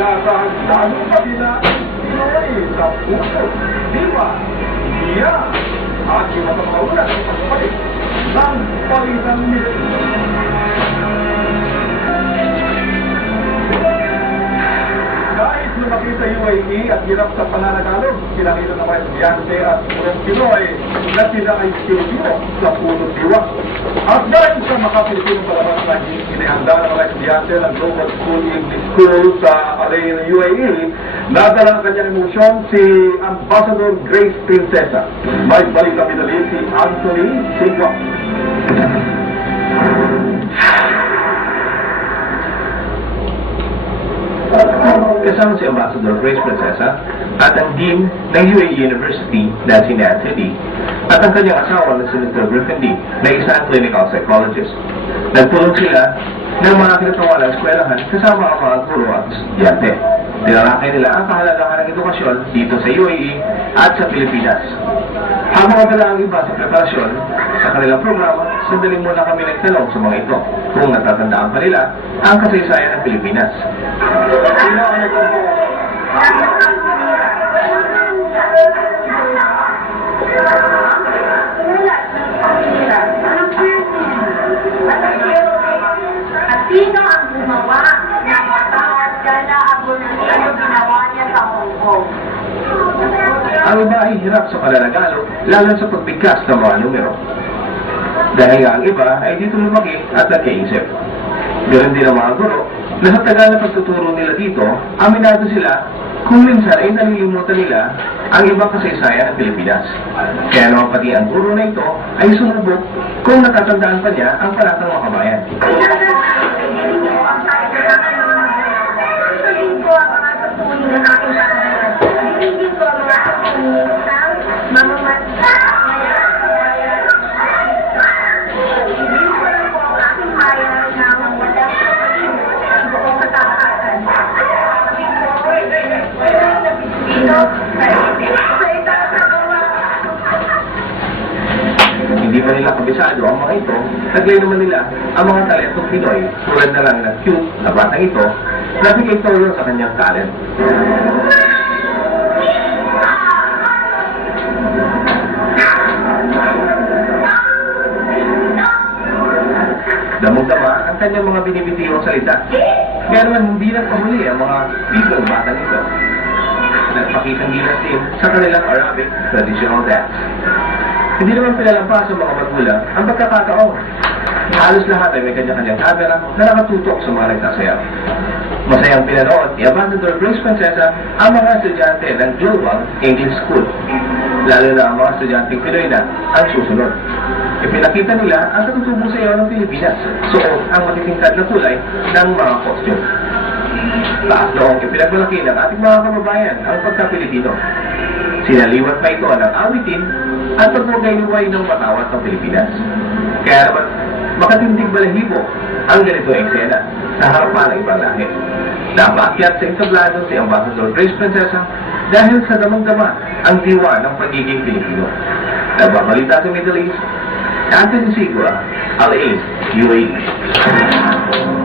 Nagkakahanda pa sila ay sa puso, diwa, iya, at yung matapaulan ng pagpalit ng palitang nito. Kahit lumaki sa UAE at hirap sa pananagalog, kinakita ng mga estudyante at purong Pinoy na sila ay Pilipino sa puso't diwa. At dahil sa makapilipinong palabas na inihanda ng mga estudyante ng Global School English School sa array ng UAE, nadala ng kanyang emosyon si Ambassador Grace Princesa. May balik kami dali si Anthony Sigwa. Kasama si Ambassador Grace Princesa at ang Dean ng UAE University na si Nancy Lee at ang kanyang asawa na si Mr. Griffin Lee na isang clinical psychologist. Nagtulong sila ng mga kinatawalang eskwelahan kasama ang mga guro at estudyante. Tinalakay nila ang kahalagahan ng edukasyon dito sa UAE at sa Pilipinas. Habang magdala ang iba sa preparasyon sa kanilang programa, sandali muna kami nagtanong sa mga ito kung natatandaan pa nila ang kasaysayan ng Pilipinas. Sino ang gumawa ng matawad kala ako ng ginawa niya sa Hong Kong? Ang iba ay hirap sa pananagalo, lalo sa pagbigkas ng mga numero. Dahil nga ang iba ay dito lumaki at nagkaisip. Ganoon din ang mga guro, na sa tagal na pagtuturo nila dito, aminado sila kung minsan ay nalilimutan nila ang ibang kasaysayan ng Pilipinas. Kaya naman pati ang guro na ito ay sumubok kung natatandaan pa niya ang palatang mga kabayan. Hindi pa nila kabisado ang mga ito, naglay naman nila ang mga talentong Pinoy tulad na lang ng cute na batang ito na bigay tulong sa kanyang talent. Damog-dama ang kanyang mga binibitiyong salita. Kaya naman hindi nagpahuli ang mga bigong batang ito. Nagpakitang gilas din sa kanilang Arabic traditional dance. Hindi naman pinalampas sa mga magulang ang pagkakataon. Halos lahat ay may kanya-kanyang camera na nakatutok sa mga nagsasayaw. Masayang pinanood ni Ambassador Grace Princesa ang mga estudyante ng Global English School. Lalo na ang mga estudyanteng Pinoy na ang susunod. Ipinakita nila ang katutubong sayaw ng Pilipinas, suot ang matitingkad na kulay ng mga costume. Taas noong ipinagmalaki ng ating mga kababayan ang pagka-Pilipino. Sinaliwat pa ito ng awitin at pagmugay-liway ng matawat ng Pilipinas. Kaya naman, makatindig balahibo ang ganitong eksena sa harapan ng ibang lahi. Napaakyat sa entablado si Ambassador Grace Princesa dahil sa damang-dama ang diwa ng pagiging Pilipino. Nagbabalita sa Middle East, Anthony Sigua, LA, UAE.